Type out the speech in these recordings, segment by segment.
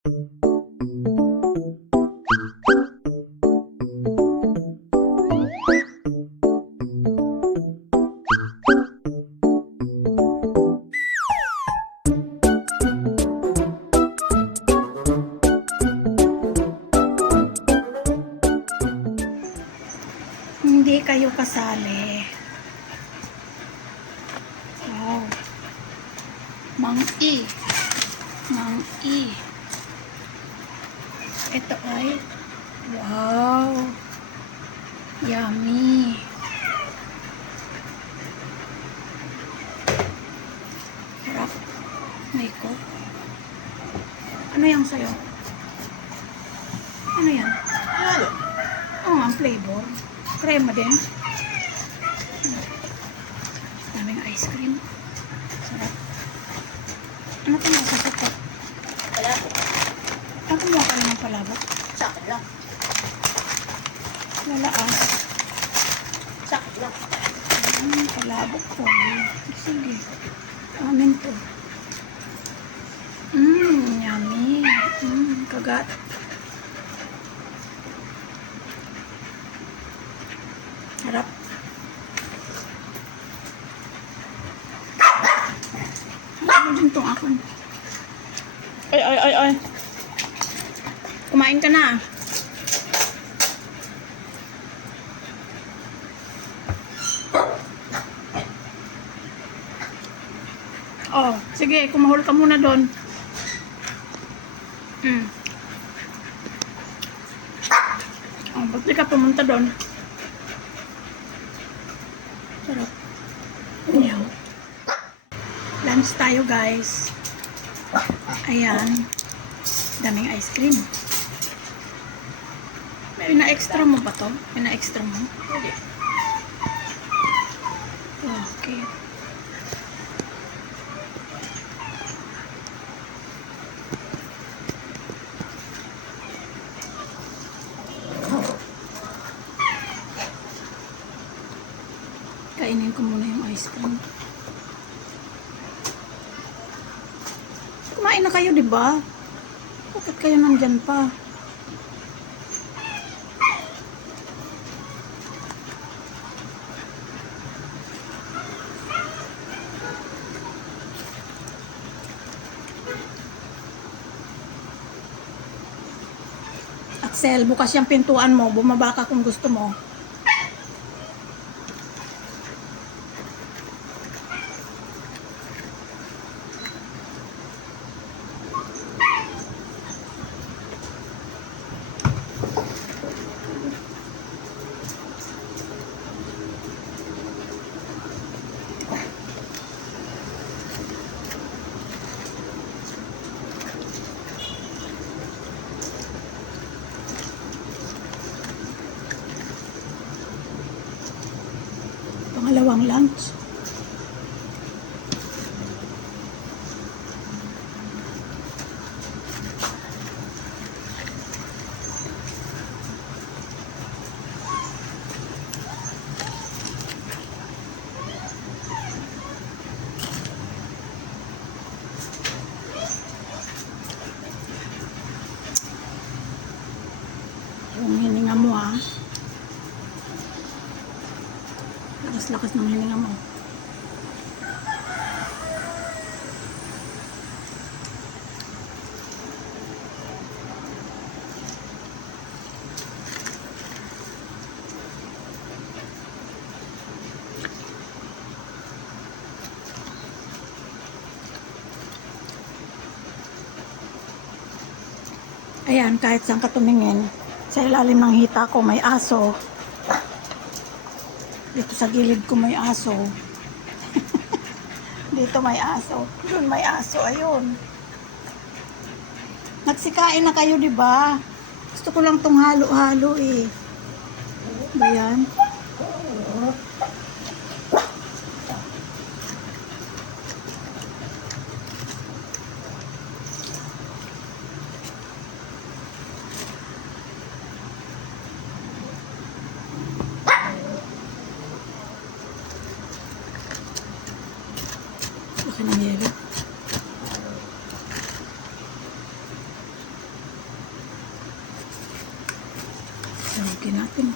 Hindi kayo kasali. Wow. Mang E. Mang E. Ito ay wow. Yummy. Sarap. May ko. Ano yung sayo? Ano yan? Ano? Oo, ang flavor. Crema din. Daming ice cream. Sarap. Ano ito mo sasakot? Po. Kumuha ka ng palabok? Sa akin lang. Wala ah. Sa akin lang. Ano palabok ko? Sige. Amin to. Mmm, yummy. Mmm, kagat. Harap. Ano din tong akon? Ay, ay, ay, ay. Kumain ka na. Oh, sige, kumahol ka muna doon. Mm. Oh, ba't di ka pumunta doon? Sarap. Ayaw. Lunch tayo, guys. Ayan. Daming ice cream. May na-extra mo ba to? May na-extra mo? Hindi. Okay. Kainin ko muna yung ice cream. Kumain na kayo, di ba? Bakit kayo nandyan pa? Axel, bukas yung pintuan mo. Bumaba ka kung gusto mo. Pangalawang lunch. Yung hininga mo ah. Lakas-lakas ng hininga mo. Ayan, kahit saan ka tumingin, sa ilalim ng hita ko may aso. Dito sa gilid ko may aso. Dito may aso. Doon may aso. Ayun. Nagsikain na kayo, di ba? Gusto ko lang tong halo-halo eh. Ba? Laki ng yelo. Sabagin natin.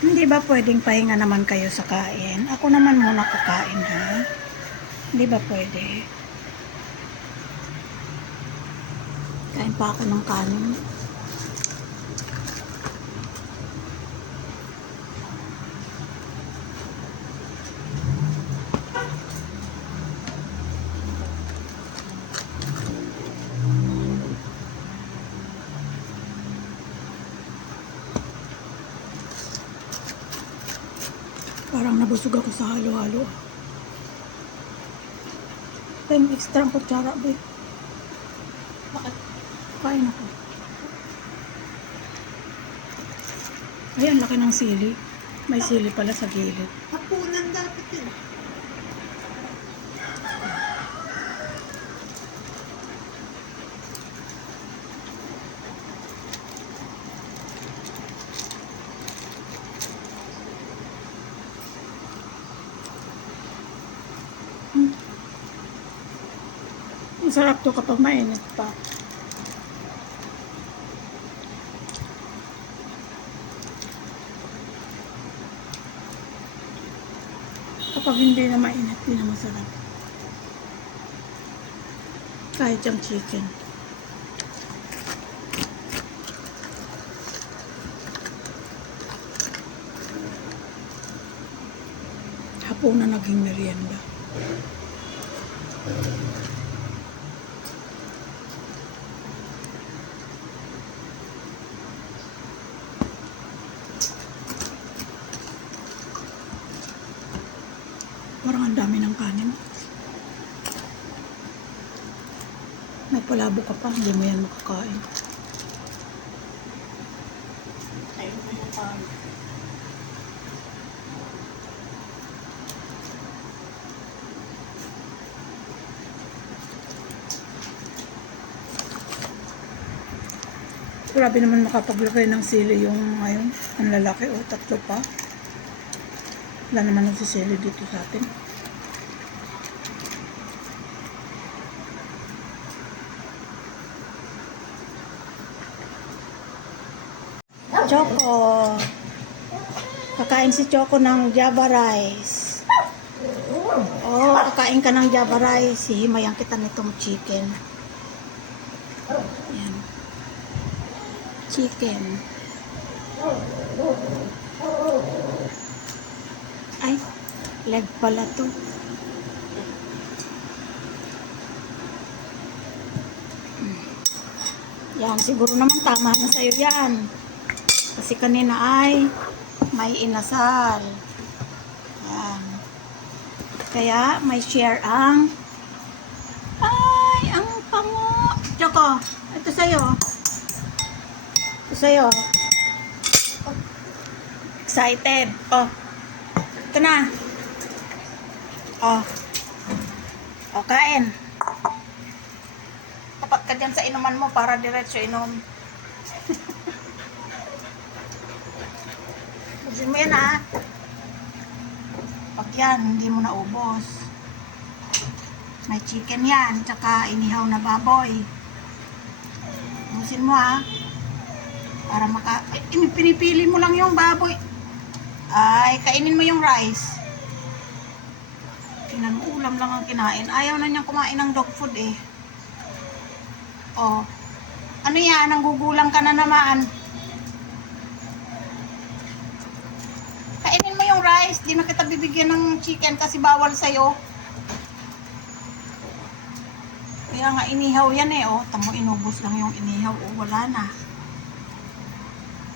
Hindi ba pwedeng pahinga naman kayo sa kain? Ako naman muna kukain ha. Hindi ba pwede? Kain pa ako ng kanin. Parang nabusog ako sa halo-halo. Time extra ang kutsara, boy. Bakit? Kain ako. Ay, ang laki ng sili. May sili pala sa gilid. Hapunan dapat yun. Ang sarap to kapag mainit pa. Kapag hindi na mainit, hindi na masarap. Kahit yung chicken. Hapon na naging merienda. Parang ang dami ng kanin. May palabo ka pa, hindi mo yan makakain. Ayun mo yung pan. Grabe naman makapaglagay ng sili yung ngayon. Ang lalaki o tatlo pa. Wala naman nagsisili dito sa atin. Choco. Kakain si Choco ng Java rice. Oh, kakain ka ng Java rice. Hihimayan kita nitong chicken. Yan. Chicken. Ay, leg pala to. Yan, siguro naman tama na sa'yo yan. Kasi kanina ay may inasal. Yan. Kaya may share ang ay, ang pango. Choco, ito sa'yo. Ito sa'yo. Excited. Oh. Ito na. Oh. Oh, kain. Tapat ka dyan sa inuman mo para diretso inom. Buksin mo yan ha. Pag yan, hindi mo naubos. May chicken yan, tsaka inihaw na baboy. Buksin mo ha. Para maka... Eh, pinipili mo lang yung baboy. Ay, kainin mo yung rice. Tingnan ulam lang ang kinain. Ayaw na niyang kumain ng dog food eh. Oh. Ano yan? Nanggugulang ka na naman. Kainin mo yung rice. Di na kita bibigyan ng chicken kasi bawal sa'yo. Kaya nga inihaw yan eh. Oh, tamo inubos lang yung inihaw. Oh, wala na.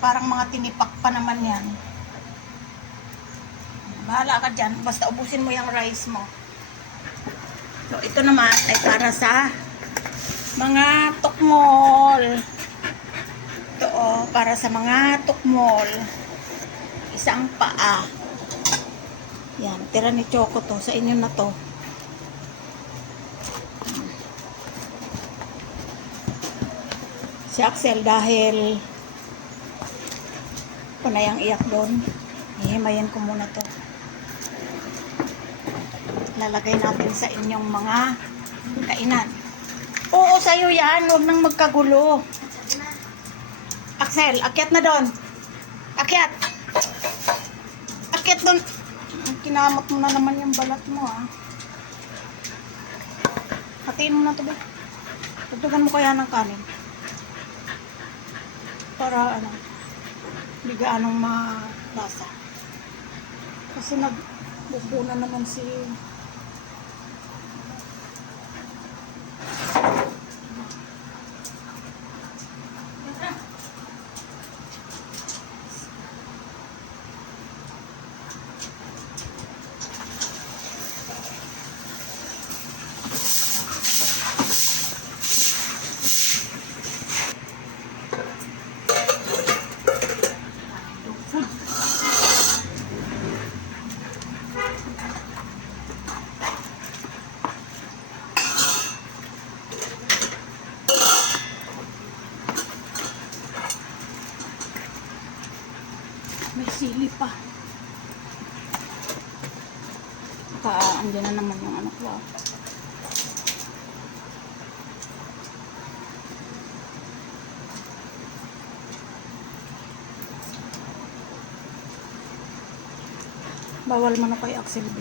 Parang mga tinipak pa naman yan. Bahala ka dyan. Basta ubusin mo yung rice mo. So, ito naman ay para sa mga tukmol. Ito oh, para sa mga tukmol. Isang paa. Yan, tira ni Choco to. Sa inyo na to. Si Axel dahil panayang iyak doon. Hihimayin ko muna to. Lalagay natin sa inyong mga kainan. Oo, sa'yo yan. Huwag nang magkagulo. Axel, akyat na doon. Akyat. Akyat doon. Kinamot mo na naman yung balat mo, ah. Hatiin mo na to, ba? Tagdagan mo kaya ng kanin. Para, ano, hindi gaanong malasa. Kasi nagbubo na naman si... sili pa. Baka andyan na naman yung anak ko. ah. Bawal man ako B.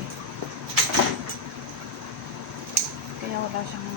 Kaya wala siyang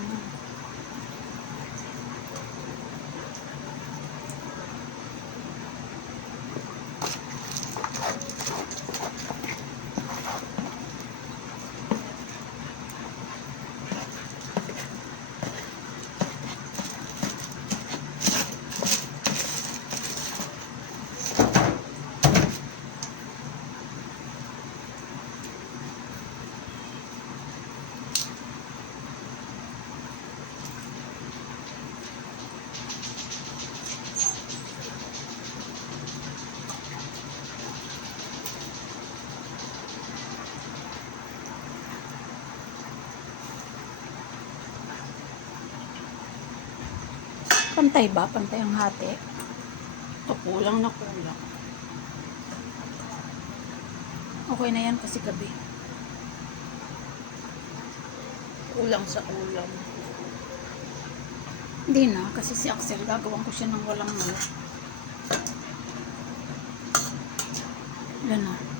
Pantay ba? Pantay ang hati. Ito, kulang na kulang. Okay na yan kasi gabi. Kulang sa ulam. Hindi na, kasi si Axel, gagawin ko siya ng walang malak. Yan na.